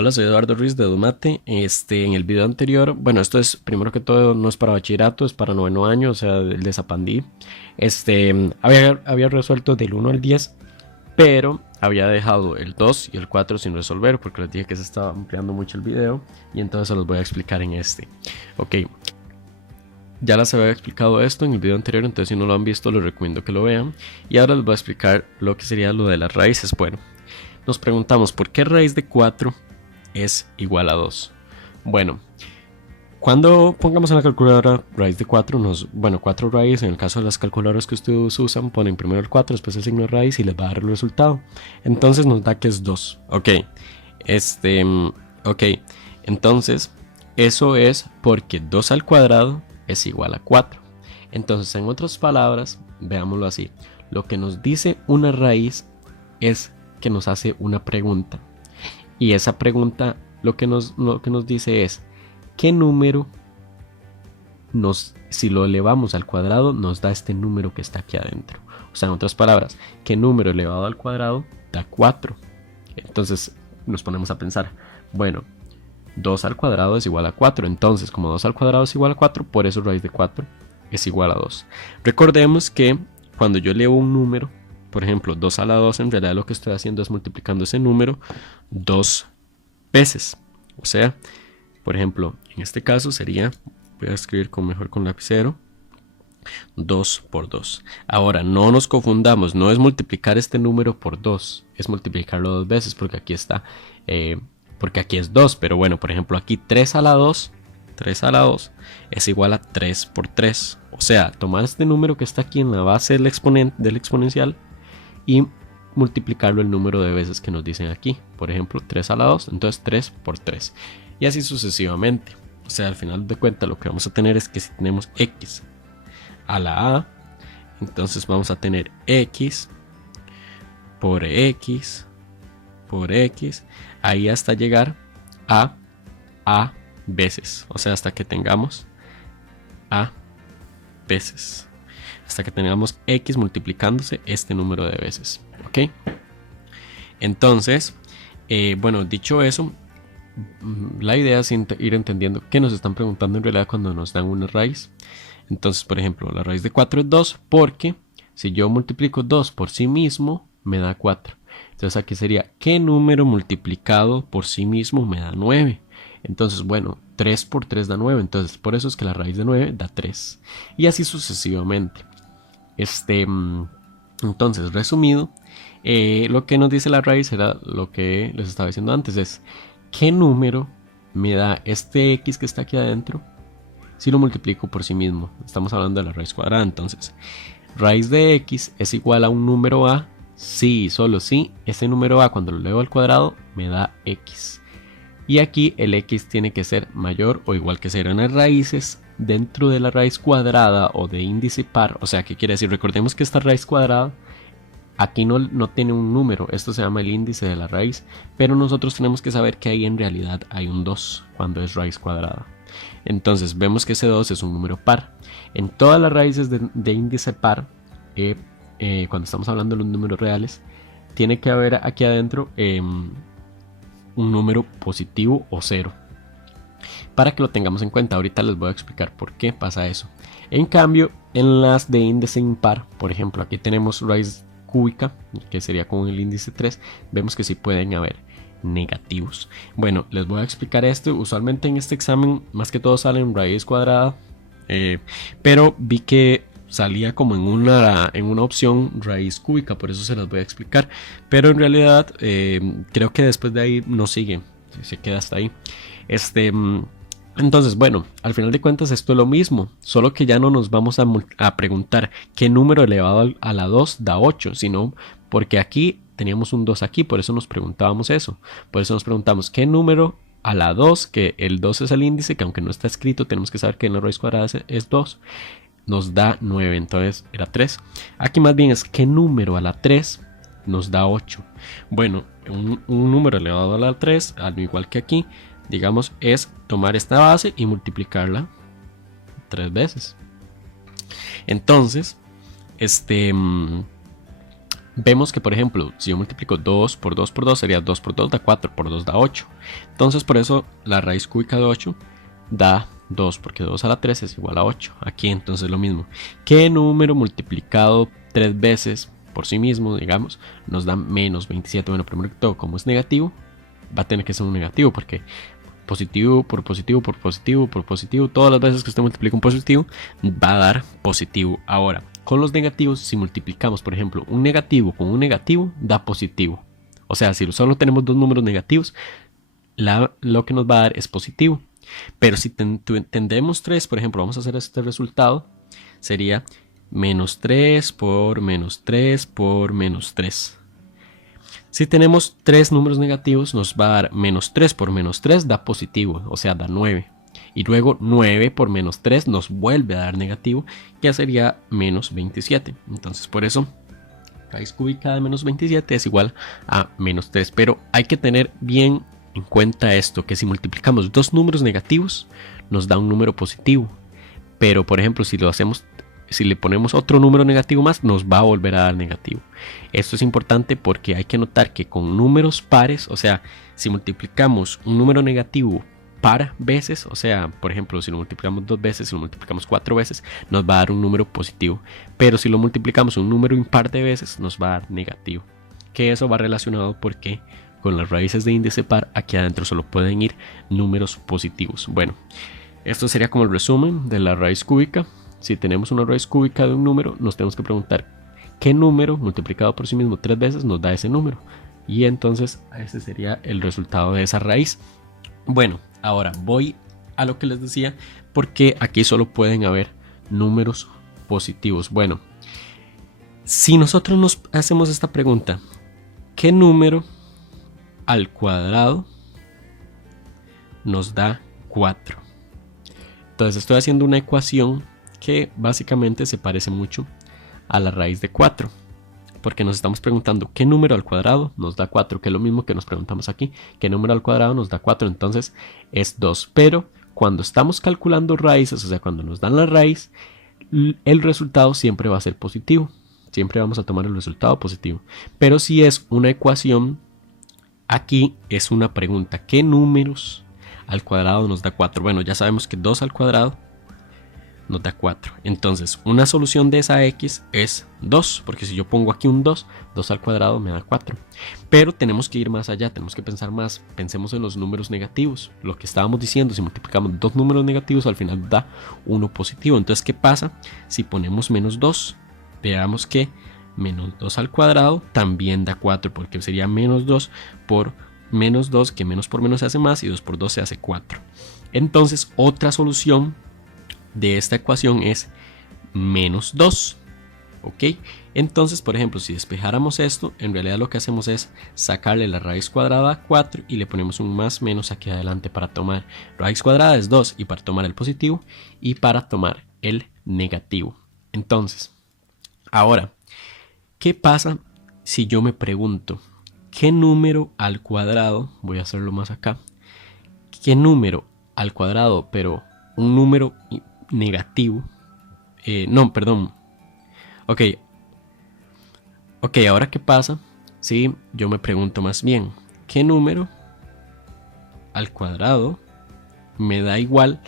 Hola, soy Eduardo Ruiz de Dumate. En el video anterior, bueno, esto es primero que todo, no es para bachillerato, es para noveno año, o sea, el de Zapandí. Había resuelto del 1 al 10, pero había dejado el 2 y el 4 sin resolver porque les dije que se estaba ampliando mucho el video y entonces se los voy a explicar en este. Ok, ya les había explicado esto en el video anterior, entonces si no lo han visto les recomiendo que lo vean. Y ahora les voy a explicar lo que sería lo de las raíces. Bueno, nos preguntamos por qué raíz de 4 es igual a 2. Bueno, cuando pongamos en la calculadora raíz de 4, bueno, 4 raíces, en el caso de las calculadoras que ustedes usan, ponen primero el 4, después el signo de raíz y les va a dar el resultado. Entonces nos da que es 2. Ok, ok, entonces eso es porque 2 al cuadrado es igual a 4. Entonces, en otras palabras, veámoslo así, lo que nos dice una raíz es que nos hace una pregunta. Y esa pregunta lo que nos dice es ¿qué número si lo elevamos al cuadrado nos da este número que está aquí adentro? O sea, en otras palabras, ¿qué número elevado al cuadrado da 4? Entonces nos ponemos a pensar, bueno, 2 al cuadrado es igual a 4. Entonces, como 2 al cuadrado es igual a 4, por eso raíz de 4 es igual a 2. Recordemos que cuando yo elevo un número, por ejemplo, 2 a la 2, en realidad lo que estoy haciendo es multiplicando ese número 2 veces. O sea, por ejemplo, en este caso sería, voy a escribir mejor con lapicero, 2 por 2. Ahora, no nos confundamos, no es multiplicar este número por 2, es multiplicarlo 2 veces porque aquí está, porque aquí es 2. Pero bueno, por ejemplo, aquí 3 a la 2 es igual a 3 por 3. O sea, tomar este número que está aquí en la base del exponencial y multiplicarlo el número de veces que nos dicen aquí. Por ejemplo, 3 a la 2, entonces 3 por 3. Y así sucesivamente. O sea, al final de cuentas lo que vamos a tener es que si tenemos x a la a, entonces vamos a tener x por x por x, ahí hasta llegar a veces. O sea, hasta que tengamos a veces. Hasta que tengamos x multiplicándose este número de veces. ¿Ok? Entonces, bueno, dicho eso, la idea es ir entendiendo qué nos están preguntando en realidad cuando nos dan una raíz. Entonces, por ejemplo, la raíz de 4 es 2 porque si yo multiplico 2 por sí mismo, me da 4. Entonces aquí sería, ¿qué número multiplicado por sí mismo me da 9? Entonces, bueno, 3 por 3 da 9. Entonces, por eso es que la raíz de 9 da 3. Y así sucesivamente. Entonces, resumido, lo que nos dice la raíz era lo que les estaba diciendo antes, es ¿qué número me da este x que está aquí adentro si lo multiplico por sí mismo? Estamos hablando de la raíz cuadrada. Entonces, raíz de x es igual a un número a si, solo si, ese número a cuando lo elevo al cuadrado me da x. Y aquí el x tiene que ser mayor o igual que 0 en las raíces dentro de la raíz cuadrada o de índice par. O sea, ¿qué quiere decir? Recordemos que esta raíz cuadrada aquí no tiene un número, esto se llama el índice de la raíz, pero nosotros tenemos que saber que ahí en realidad hay un 2 cuando es raíz cuadrada. Entonces vemos que ese 2 es un número par. En todas las raíces de índice par, cuando estamos hablando de los números reales, tiene que haber aquí adentro un número positivo o 0. Para que lo tengamos en cuenta, ahorita les voy a explicar por qué pasa eso. En cambio, en las de índice impar, por ejemplo, aquí tenemos raíz cúbica, que sería con el índice 3, vemos que sí pueden haber negativos. Bueno, les voy a explicar esto. Usualmente en este examen, más que todo sale en raíz cuadrada, pero vi que salía como en una opción raíz cúbica, por eso se las voy a explicar. Pero en realidad, creo que después de ahí no sigue, se queda hasta ahí. Entonces, bueno, al final de cuentas esto es lo mismo, solo que ya no nos vamos a preguntar qué número elevado a la 2 da 8, sino porque aquí teníamos un 2 aquí, por eso nos preguntábamos eso. Por eso nos preguntamos qué número a la 2, que el 2 es el índice, que aunque no está escrito, tenemos que saber que en la raíz cuadrada es 2, nos da 9, entonces era 3. Aquí más bien es qué número a la 3 nos da 8. Bueno, un número elevado a la 3, al igual que aquí, digamos, es tomar esta base y multiplicarla 3 veces. Entonces, vemos que, por ejemplo, si yo multiplico 2 por 2 por 2 sería 2 por 2 da 4, por 2 da 8. Entonces por eso la raíz cúbica de 8 da 2, porque 2 a la 3 es igual a 8. Aquí entonces lo mismo. ¿Qué número multiplicado 3 veces por sí mismo, digamos, nos da menos 27? Bueno, primero que todo, como es negativo, va a tener que ser un negativo, porque positivo por positivo por positivo por positivo, todas las veces que usted multiplica un positivo, va a dar positivo. Ahora, con los negativos, si multiplicamos, por ejemplo, un negativo con un negativo, da positivo. O sea, si solo tenemos dos números negativos, lo que nos va a dar es positivo. Pero si tendremos 3, por ejemplo, vamos a hacer este resultado, sería menos 3 por menos 3 por menos 3. Si tenemos 3 números negativos, nos va a dar menos 3 por menos 3 da positivo, o sea, da 9. Y luego 9 por menos 3 nos vuelve a dar negativo, que sería menos 27. Entonces por eso raíz cúbica de menos 27 es igual a menos 3. Pero hay que tener bien en cuenta esto, que si multiplicamos dos números negativos nos da un número positivo. Pero por ejemplo, si le ponemos otro número negativo más, nos va a volver a dar negativo. Esto es importante porque hay que notar que con números pares, o sea, si multiplicamos un número negativo par veces, o sea, por ejemplo, si lo multiplicamos 2 veces, si lo multiplicamos 4 veces, nos va a dar un número positivo. Pero si lo multiplicamos un número impar de veces, nos va a dar negativo. Que eso va relacionado porque con las raíces de índice par, aquí adentro solo pueden ir números positivos. Bueno, esto sería como el resumen de la raíz cúbica. Si tenemos una raíz cúbica de un número, nos tenemos que preguntar qué número multiplicado por sí mismo 3 veces nos da ese número. Y entonces ese sería el resultado de esa raíz. Bueno, ahora voy a lo que les decía, porque aquí solo pueden haber números positivos. Bueno, si nosotros nos hacemos esta pregunta, ¿qué número al cuadrado nos da 4? Entonces estoy haciendo una ecuación que básicamente se parece mucho a la raíz de 4, porque nos estamos preguntando qué número al cuadrado nos da 4, que es lo mismo que nos preguntamos aquí, qué número al cuadrado nos da 4, entonces es 2. Pero cuando estamos calculando raíces, o sea, cuando nos dan la raíz, el resultado siempre va a ser positivo, siempre vamos a tomar el resultado positivo. Pero si es una ecuación, aquí es una pregunta, ¿qué números al cuadrado nos da 4? Bueno, ya sabemos que 2 al cuadrado nos da 4. Entonces, una solución de esa x es 2, porque si yo pongo aquí un 2, 2 al cuadrado me da 4. Pero tenemos que ir más allá, tenemos que pensar más. Pensemos en los números negativos. Lo que estábamos diciendo, si multiplicamos dos números negativos, al final da uno positivo. Entonces, ¿qué pasa si ponemos menos 2? Veamos que menos 2 al cuadrado también da 4, porque sería menos 2 por menos 2, que menos por menos se hace más, y 2 por 2 se hace 4. Entonces, otra solución de esta ecuación es menos 2. ¿Ok? Entonces, por ejemplo, si despejáramos esto, en realidad lo que hacemos es sacarle la raíz cuadrada a 4 y le ponemos un más menos aquí adelante para tomar raíz cuadrada es 2, y para tomar el positivo y para tomar el negativo. Entonces, ahora, ¿qué pasa si yo me pregunto qué número al cuadrado, voy a hacerlo más acá, qué número al cuadrado, pero un número negativo, no, perdón, ok, ahora qué pasa si yo me pregunto más bien, ¿qué número al cuadrado me da igual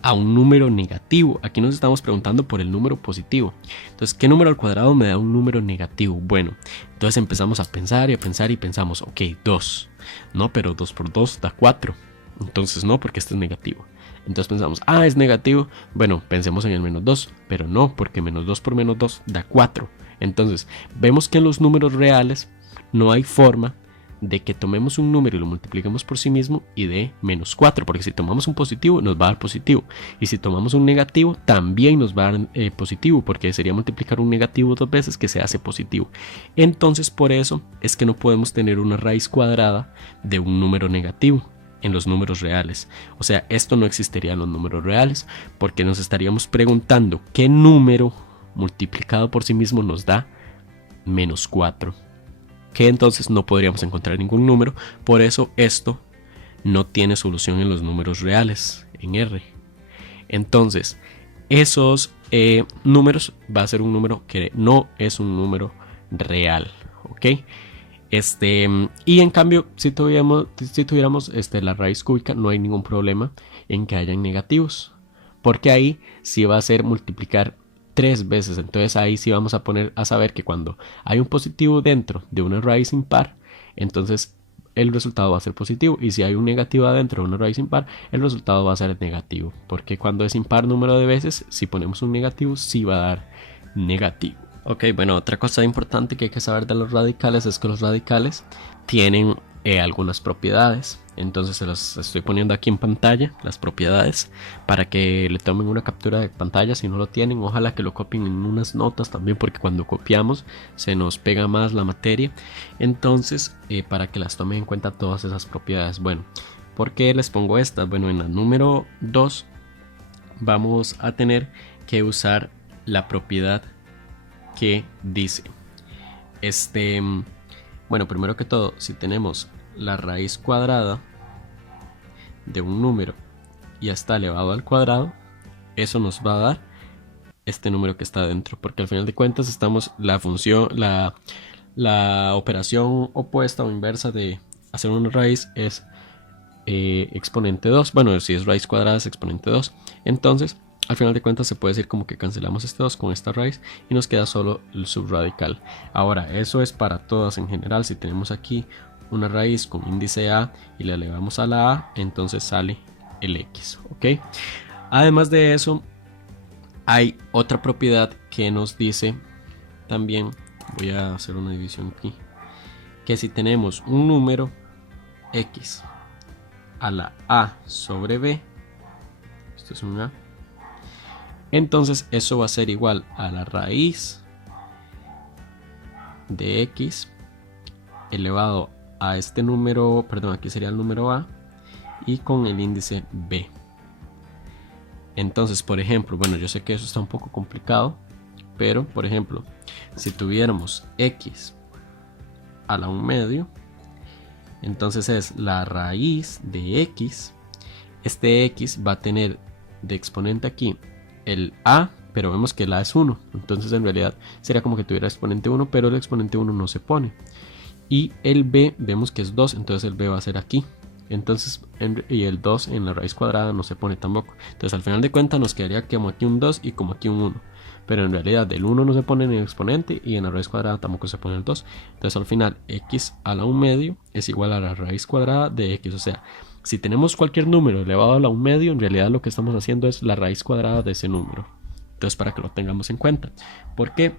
a un número negativo? Aquí nos estamos preguntando por el número positivo. Entonces, ¿qué número al cuadrado me da un número negativo? Bueno, entonces empezamos a pensar y a pensar y pensamos, ok, 2. No, pero 2 por 2 da 4. Entonces no, porque este es negativo. Entonces pensamos, es negativo. Bueno, pensemos en el menos 2, pero no, porque menos 2 por menos 2 da 4. Entonces, vemos que en los números reales no hay forma de que tomemos un número y lo multipliquemos por sí mismo y dé menos 4, porque si tomamos un positivo nos va a dar positivo, y si tomamos un negativo también nos va a dar positivo, porque sería multiplicar un negativo 2 veces que se hace positivo. Entonces por eso es que no podemos tener una raíz cuadrada de un número negativo en los números reales. O sea, esto no existiría en los números reales, porque nos estaríamos preguntando qué número multiplicado por sí mismo nos da menos 4, que entonces no podríamos encontrar ningún número. Por eso esto no tiene solución en los números reales, en R. Entonces, esos números va a ser un número que no es un número real. ¿ok? Y en cambio, si tuviéramos la raíz cúbica, no hay ningún problema en que hayan negativos, porque ahí sí va a ser multiplicar 3 veces. Entonces ahí sí vamos a poner a saber que cuando hay un positivo dentro de una raíz impar, entonces el resultado va a ser positivo, y si hay un negativo adentro de una raíz impar, el resultado va a ser negativo, porque cuando es impar número de veces, si ponemos un negativo, sí va a dar negativo. Ok, bueno, otra cosa importante que hay que saber de los radicales es que los radicales tienen algunas propiedades. Entonces se los estoy poniendo aquí en pantalla, las propiedades, para que le tomen una captura de pantalla si no lo tienen. Ojalá que lo copien en unas notas también, porque cuando copiamos se nos pega más la materia. Entonces, para que las tomen en cuenta todas esas propiedades. Bueno, ¿por qué les pongo estas? Bueno, en la número 2 vamos a tener que usar la propiedad que dice bueno, primero que todo, si tenemos la raíz cuadrada de un número y está elevado al cuadrado, eso nos va a dar este número que está dentro, porque al final de cuentas estamos la función, la operación opuesta o inversa de hacer una raíz es exponente 2. Bueno, si es raíz cuadrada es exponente 2. Entonces al final de cuentas se puede decir como que cancelamos este 2 con esta raíz y nos queda solo el subradical. Ahora, eso es para todas en general. Si tenemos aquí una raíz con índice a y le elevamos a la a, entonces sale el x, ¿ok? Además de eso, hay otra propiedad que nos dice también, voy a hacer una división aquí, que si tenemos un número x a la a sobre b, esto es un a, entonces eso va a ser igual a la raíz de x elevado a este número, perdón, aquí sería el número a, y con el índice b. Entonces, por ejemplo, bueno, yo sé que eso está un poco complicado, pero por ejemplo, si tuviéramos x a la 1 medio, entonces es la raíz de x. Este x va a tener de exponente aquí el a, pero vemos que el a es 1, entonces en realidad sería como que tuviera exponente 1, pero el exponente 1 no se pone. Y el b vemos que es 2, entonces el b va a ser aquí. Entonces, y el 2 en la raíz cuadrada no se pone tampoco. Entonces al final de cuentas nos quedaría como aquí un 2 y como aquí un 1. Pero en realidad el 1 no se pone en el exponente y en la raíz cuadrada tampoco se pone el 2. Entonces al final x a la 1 medio es igual a la raíz cuadrada de x. O sea, si tenemos cualquier número elevado a la 1 medio, en realidad lo que estamos haciendo es la raíz cuadrada de ese número. Entonces, para que lo tengamos en cuenta. ¿Por qué?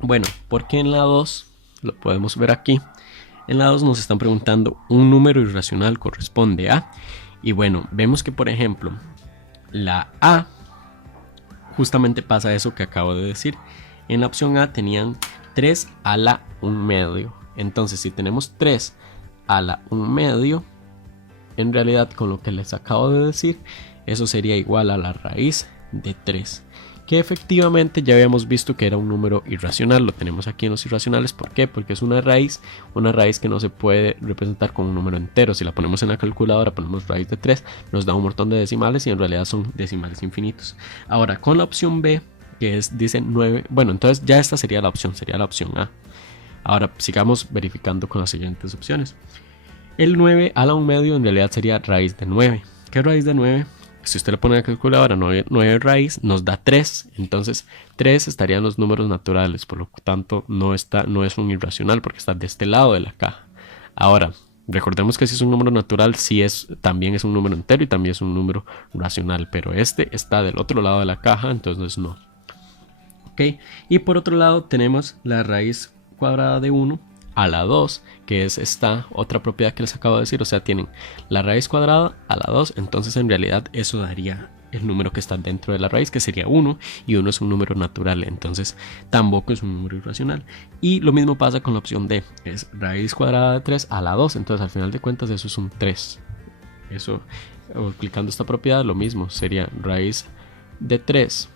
Bueno, porque en la 2, lo podemos ver aquí, en la 2 nos están preguntando un número irracional corresponde a, y bueno, vemos que por ejemplo la a justamente pasa eso que acabo de decir. En la opción a tenían 3 a la 1 medio. Entonces si tenemos 3 a la 1 medio, en realidad con lo que les acabo de decir, eso sería igual a la raíz de 3, que efectivamente ya habíamos visto que era un número irracional. Lo tenemos aquí en los irracionales. ¿Por qué? Porque es una raíz que no se puede representar con un número entero. Si la ponemos en la calculadora, ponemos raíz de 3, nos da un montón de decimales y en realidad son decimales infinitos. Ahora con la opción B, que dice 9, bueno, entonces ya esta sería la opción A. Ahora sigamos verificando con las siguientes opciones. El 9 a la 1 medio en realidad sería raíz de 9. ¿Qué raíz de 9? Si usted le pone en la calculadora 9 raíz, nos da 3. Entonces 3 estarían los números naturales. Por lo tanto no es un irracional porque está de este lado de la caja. Ahora, recordemos que si es un número natural, también es un número entero y también es un número racional. Pero este está del otro lado de la caja, entonces no. ¿Ok? Y por otro lado tenemos la raíz cuadrada de 1 a la 2, que es esta otra propiedad que les acabo de decir. O sea, tienen la raíz cuadrada a la 2, entonces en realidad eso daría el número que está dentro de la raíz, que sería 1, y 1 es un número natural, entonces tampoco es un número irracional. Y lo mismo pasa con la opción D, es raíz cuadrada de 3 a la 2, entonces al final de cuentas eso es un 3. Eso, aplicando esta propiedad, lo mismo, sería raíz de 3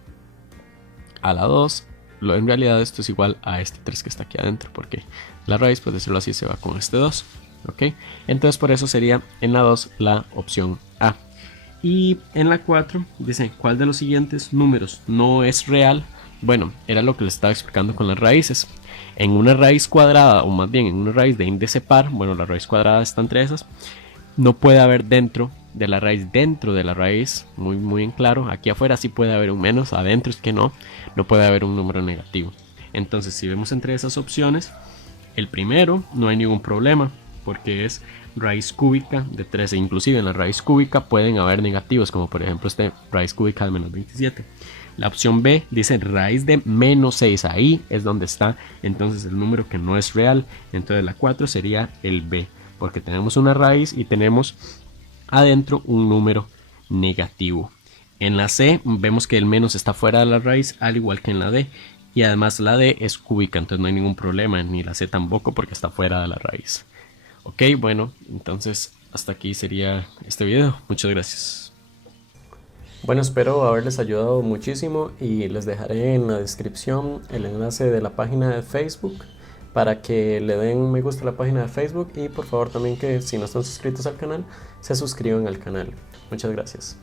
a la 2. En realidad esto es igual a este 3 que está aquí adentro, porque la raíz, por decirlo así, se va con este 2. ¿Ok? Entonces por eso sería en la 2 la opción A. Y en la 4 dice, ¿cuál de los siguientes números no es real Bueno, era lo que les estaba explicando con las raíces. En una raíz cuadrada, o más bien en una raíz de índice par, bueno, la raíz cuadrada está entre esas, no puede haber dentro de la raíz, muy en claro. Aquí afuera sí puede haber un menos, adentro es que no puede haber un número negativo. Entonces, si vemos entre esas opciones, el primero no hay ningún problema, porque es raíz cúbica de 13. Inclusive en la raíz cúbica pueden haber negativos, como por ejemplo este raíz cúbica de menos 27. La opción B dice raíz de menos 6, ahí es donde está entonces el número que no es real. Entonces la 4 sería el B, porque tenemos una raíz y tenemos adentro un número negativo. En la C vemos que el menos está fuera de la raíz, al igual que en la D. Y además la D es cúbica, entonces no hay ningún problema, ni la C tampoco porque está fuera de la raíz. Ok, bueno, entonces hasta aquí sería este video. Muchas gracias. Bueno, espero haberles ayudado muchísimo y les dejaré en la descripción el enlace de la página de Facebook para que le den me gusta a la página de Facebook y por favor también que si no están suscritos al canal, se suscriban al canal. Muchas gracias.